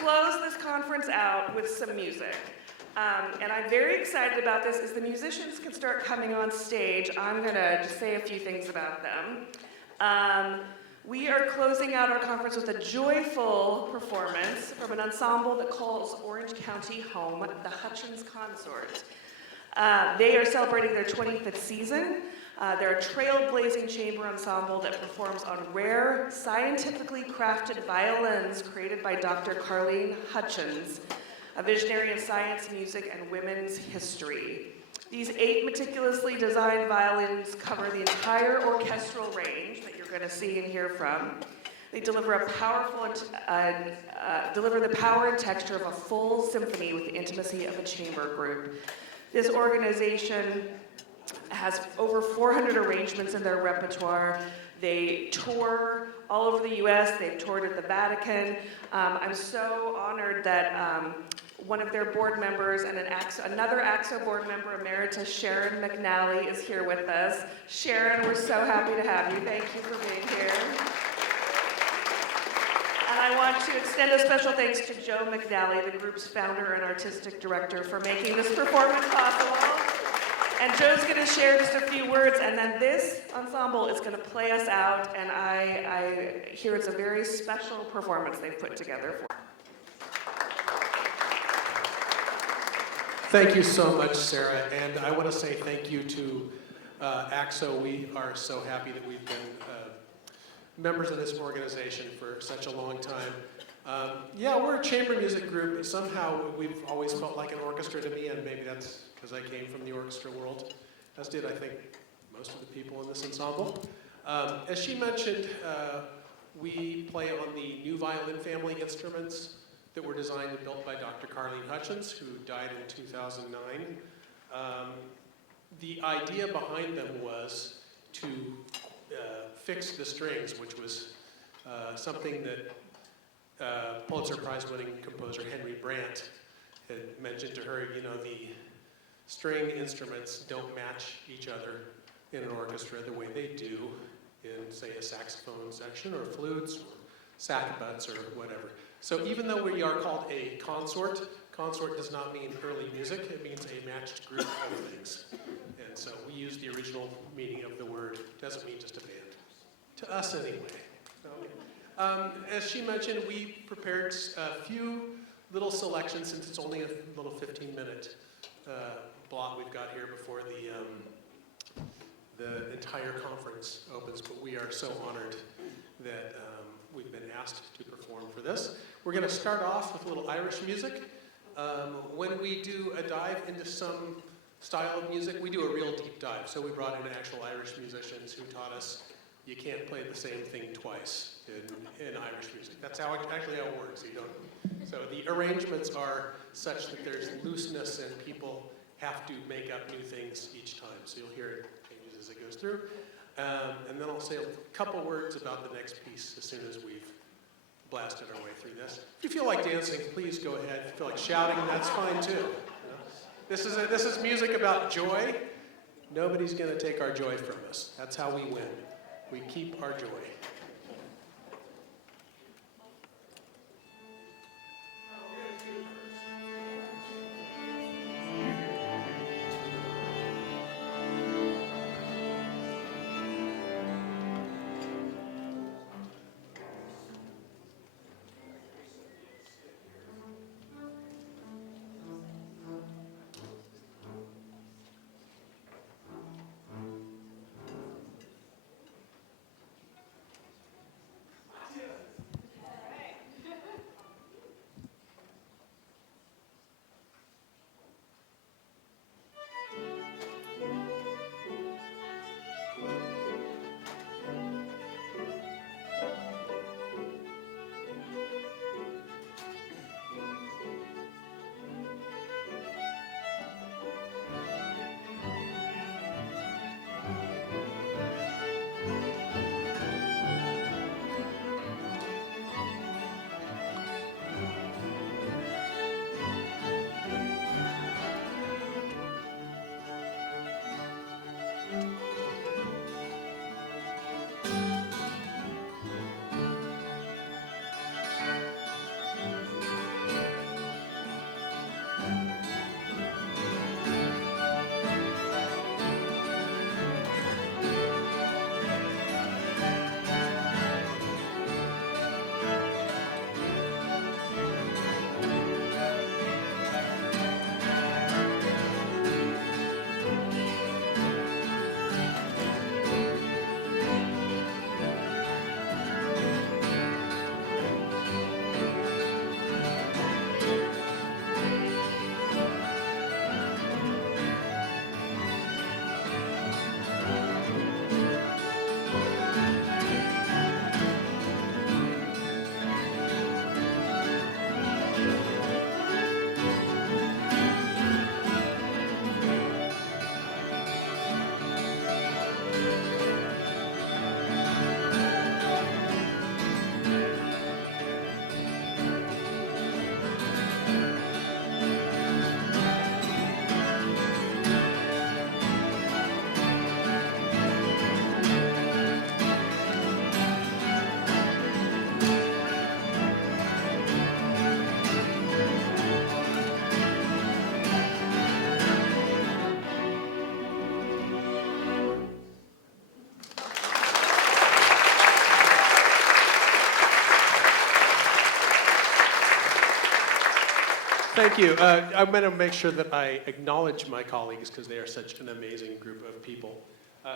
close this conference out with some music. And I'm very excited about this. As the musicians can start coming on stage, I'm gonna just say a few things about them. We are closing out our conference with a joyful performance from an ensemble that calls Orange County home, the Hutchins Consort. They are celebrating their 25th season. They're a trailblazing chamber ensemble that performs on rare, scientifically crafted violins created by Dr. Carleen Hutchins, a visionary in science, music, and women's history. These 8 meticulously designed violins cover the entire orchestral range that you're going to see and hear from. They deliver the power and texture of a full symphony with the intimacy of a chamber group. This organization has over 400 arrangements in their repertoire. They tour all over the US. They've toured at the Vatican. I'm so honored that one of their board members and another ACSO board member emeritus, Sharon McNalley, is here with us. Sharon, we're so happy to have you. Thank you for being here. And I want to extend a special thanks to Joe McNalley, the group's founder and artistic director, for making this performance possible. And Joe's going to share just a few words, and then this ensemble is going to play us out, and I hear it's a very special performance they've put together for. Thank you so much, Sarah, and I want to say thank you to ACSO. We are so happy that we've been members of this organization for such a long time. Yeah, we're a chamber music group, but somehow we've always felt like an orchestra to me, and maybe that's because I came from the orchestra world, as did, I think, most of the people in this ensemble. As she mentioned, we play on the new violin family instruments that were designed and built by Dr. Carleen Hutchins, who died in 2009. The idea behind them was to fix the strings, which was something that Pulitzer Prize-winning composer Henry Brandt had mentioned to her. You know, the string instruments don't match each other in an orchestra the way they do in, say, a saxophone section or flutes or saxophons or whatever. So even though we are called a consort, consort does not mean early music, it means a matched group of things. And so we use the original meaning of the word, doesn't mean just a band. To us anyway. As she mentioned, we prepared a few little selections since it's only a little 15-minute block we've got here before the entire conference opens, but we are so honored that we've been asked to perform for this. We're going to start off with a little Irish music. When we do a dive into some style of music, we do a real deep dive. So we brought in actual Irish musicians who taught us you can't play the same thing twice in Irish music. That's actually how it works. You don't. So the arrangements are such that there's looseness and people have to make up new things each time. So you'll hear it changes as it goes through. And then I'll say a couple words about the next piece as soon as we've blasted our way through this. If you feel like dancing, please go ahead. If you feel like shouting, that's fine too. This is music about joy. Nobody's going to take our joy from us. That's how we win. We keep our joy. Thank you. I'm going to make sure that I acknowledge my colleagues because they are such an amazing group of people.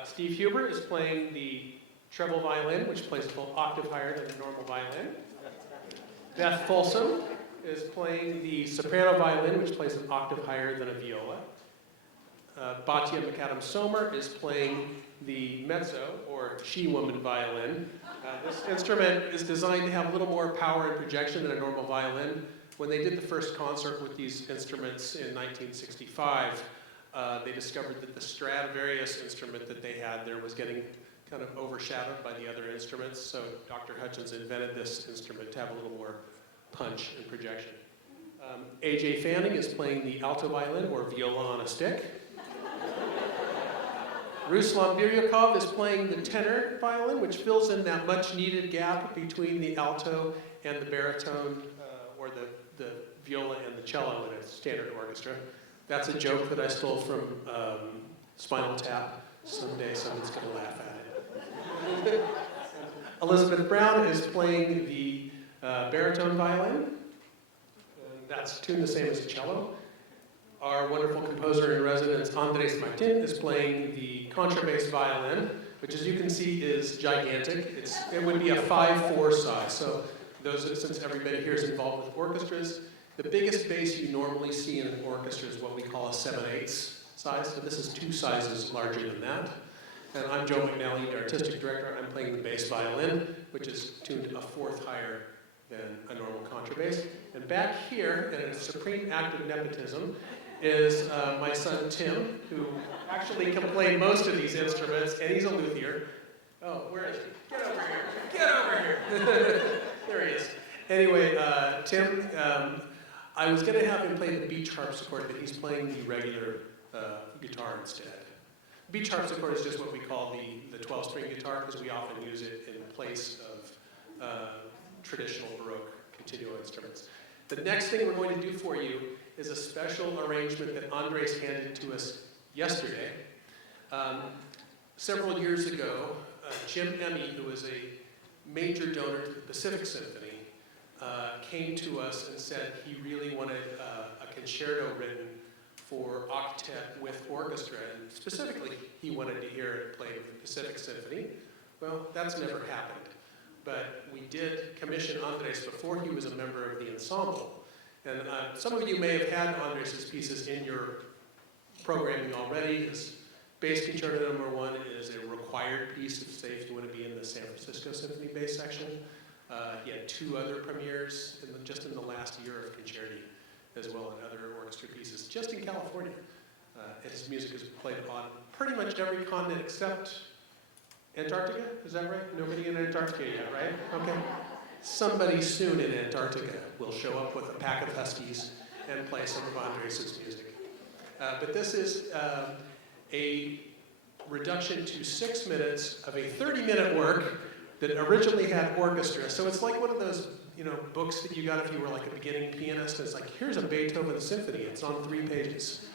Steve Huber is playing the treble violin, which plays a full octave higher than a normal violin. Beth Folsom is playing the soprano violin, which plays an octave higher than a viola. Batya MacAdam-Somer is playing the mezzo, or she-woman violin. This instrument is designed to have a little more power and projection than a normal violin. When they did the first concert with these instruments in 1965, they discovered that the Stradivarius instrument that they had there was getting kind of overshadowed by the other instruments, so Dr. Hutchins invented this instrument to have a little more punch and projection. A.J. Fanning is playing the alto violin, or viola on a stick. Ruslan Biryukov is playing the tenor violin, which fills in that much-needed gap between the alto and the baritone, or the viola and the cello in a standard orchestra. That's a joke that I stole from Spinal Tap. Someday someone's going to laugh at it. Elizabeth Brown is playing the baritone violin. That's tuned the same as the cello. Our wonderful composer in residence, AndresMartin, is playing the contrabass violin, which, as you can see, is gigantic. It would be a 5/4 size. So since everybody here is involved with orchestras, the biggest bass you normally see in an orchestra is what we call a 7/8 size. So this is 2 sizes larger than that. And I'm Joe McNalley, the artistic director. I'm playing the bass violin, which is tuned a 1/4 higher than a normal contrabass. And back here, in a supreme act of nepotism, is my son Tim, who actually can play most of these instruments, and he's a luthier. Oh, where is he? Get over here! Get over here! There he is. Anyway, Tim, I was going to have him play the beach harpsichord, but he's playing the regular guitar instead. Beach harpsichord is just what we call the 12-string guitar, because we often use it in place of traditional Baroque continuo instruments. The next thing we're going to do for you is a special arrangement that Andres handed to us yesterday. Several years ago, Jim Emmy, who is a major donor to the Pacific Symphony, came to us and said he really wanted a concerto written for octet with orchestra, and specifically he wanted to hear it played with the Pacific Symphony. Well, that's never happened, but we did commission Andres before he was a member of the ensemble. And some of you may have had Andres' pieces in your programming already. His Bass Concerto No. 1 is a required piece, say, if you want to be in the San Francisco Symphony bass section. He had 2 other premieres just in the last year of Concerti, as well as other orchestra pieces, just in California. His music is played on pretty much every continent except Antarctica. Is that right? Nobody in Antarctica yet, right? Okay. Somebody soon in Antarctica will show up with a pack of huskies and play some of Andres' music. But this is a reduction to 6 minutes of a 30-minute work that originally had orchestra. So it's like one of those, books that you got if you were like a beginning pianist. It's like, here's a Beethoven symphony. It's on 3 pages.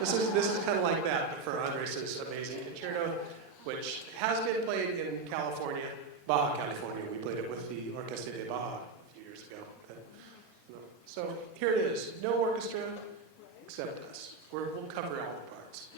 This is kind of like that, but for Andres' amazing concerto, which has been played in California, Baja California. We played it with the Orquesta de Baja a few years ago. So here it is. No orchestra except us. We'll cover all the parts.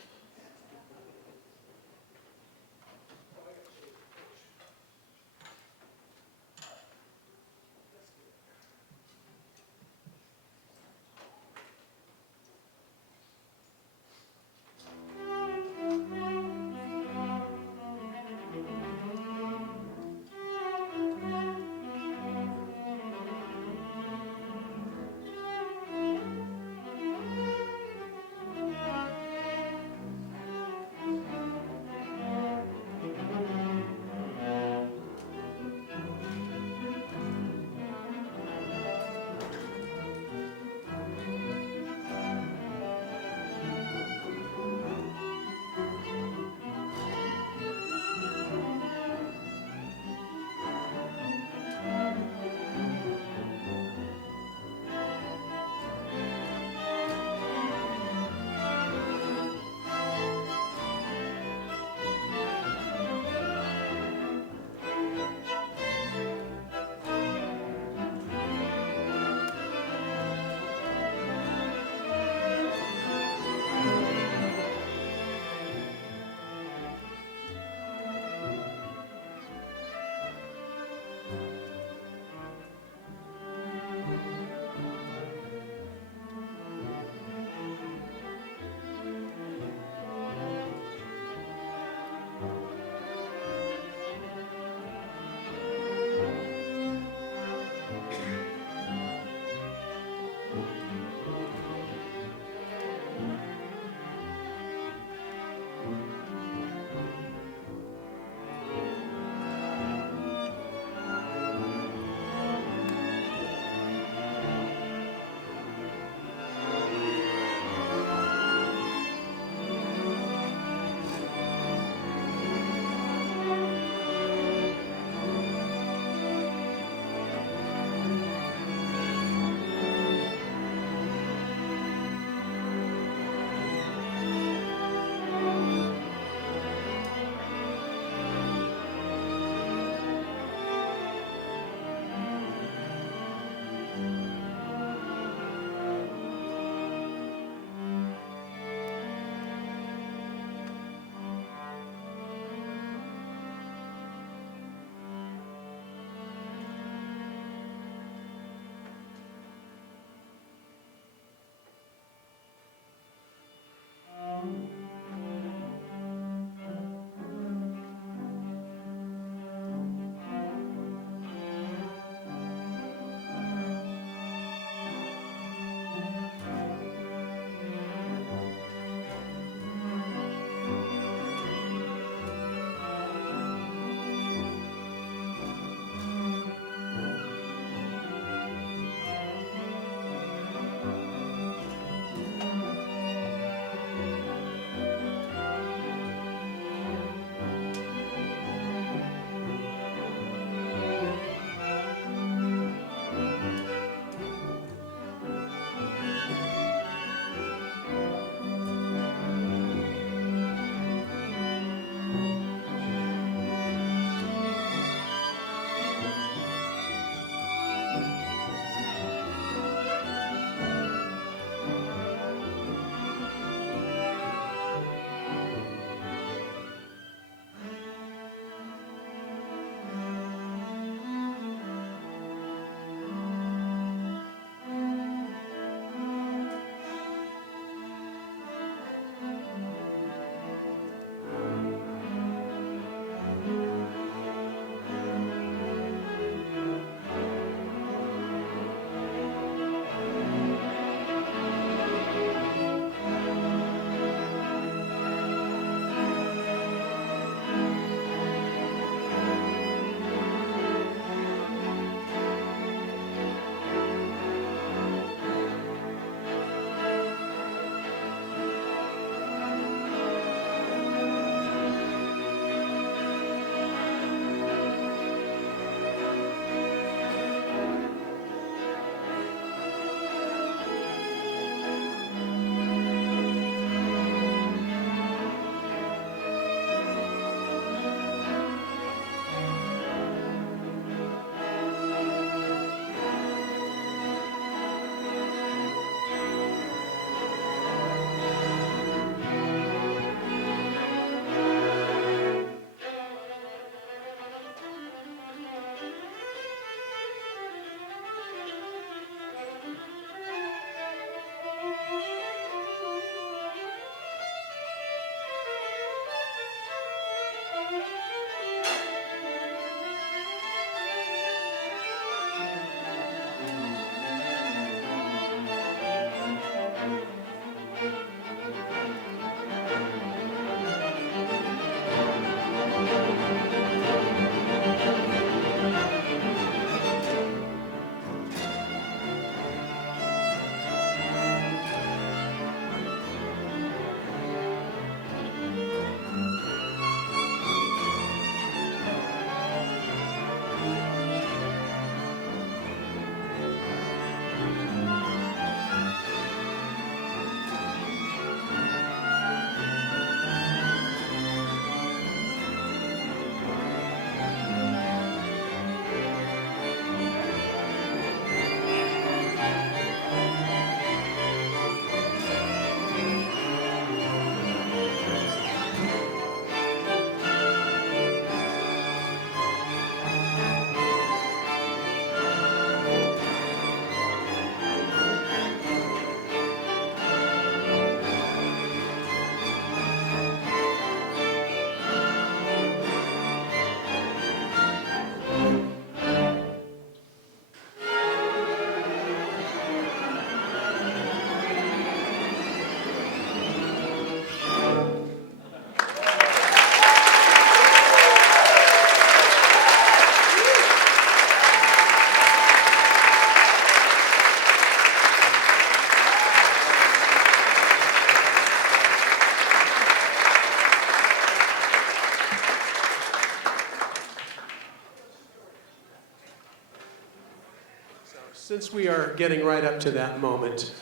Since we are getting right up to that moment,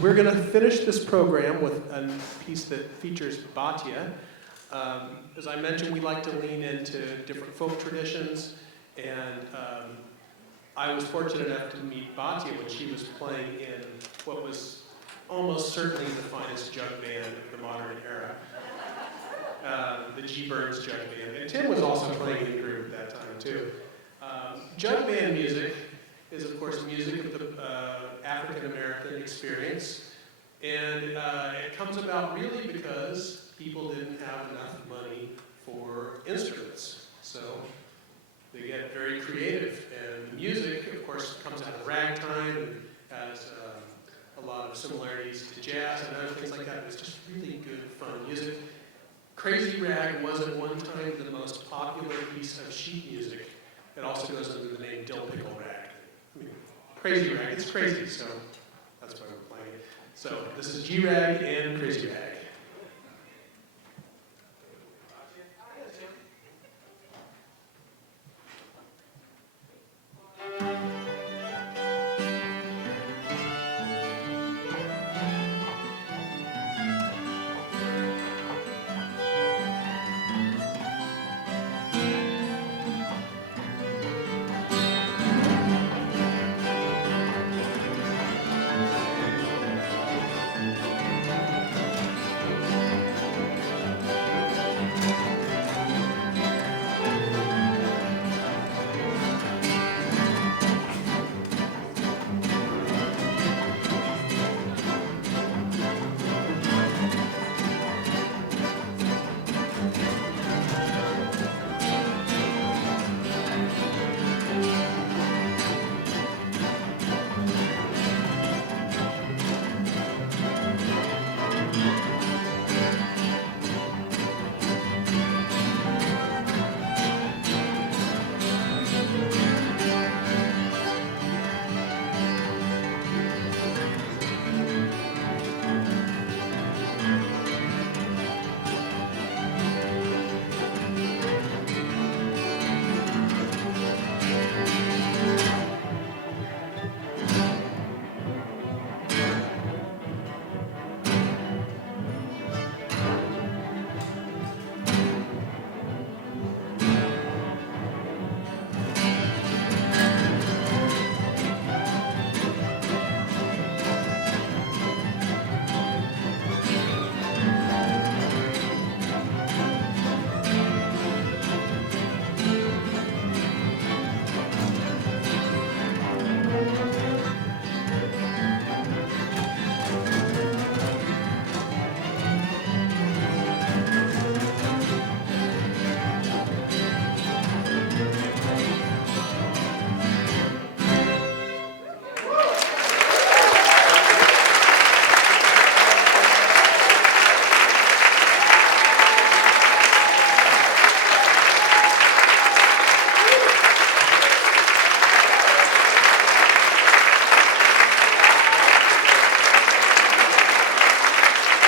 we're going to finish this program with a piece that features Batya. As I mentioned, we like to lean into different folk traditions, and I was fortunate enough to meet Batya when she was playing in what was almost certainly the finest jug band of the modern era, the G. Burns Jug Band. And Tim was also playing in the group at that time, too. Jug band music is, of course, music of the African-American experience, and it comes about really because people didn't have enough money for instruments. So they get very creative, and the music, of course, comes out of ragtime and has a lot of similarities to jazz and other things like that. It's just really good, fun music. Crazy Rag was at one time the most popular piece of sheet music. It also goes under the name Dill Pickle Rag. I mean, Crazy Rag, it's crazy, so that's why we're playing it. So this is G-Rag and Crazy Rag.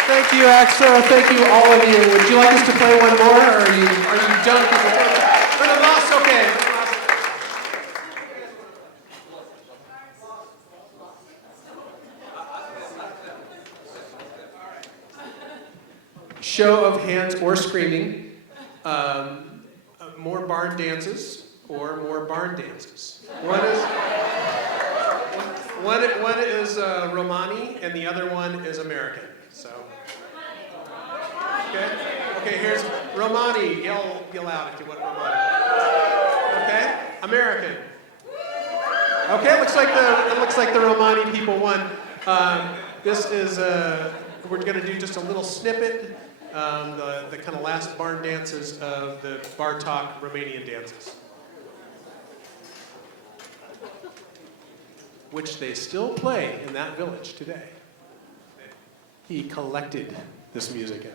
Thank you, ACSO. Thank you, all of you. Would you like us to play one more, or are you done? For the loss, okay. Show of hands or screaming. More barn dances or more barn dances. One is Romani and the other one is American. So. Okay, here's Romani. Yell out if you want Romani. Okay, American. Okay, it looks like the Romani people won. This is we're going to do just a little snippet, the kind of last barn dances of the Bartok Romanian dances, which they still play in that village today. He collected this music in.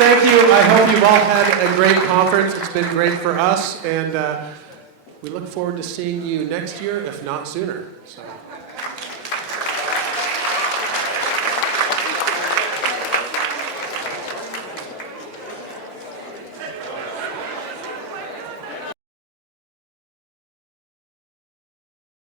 Thank you. I hope you've all had a great conference. It's been great for us, and we look forward to seeing you next year, if not sooner. So.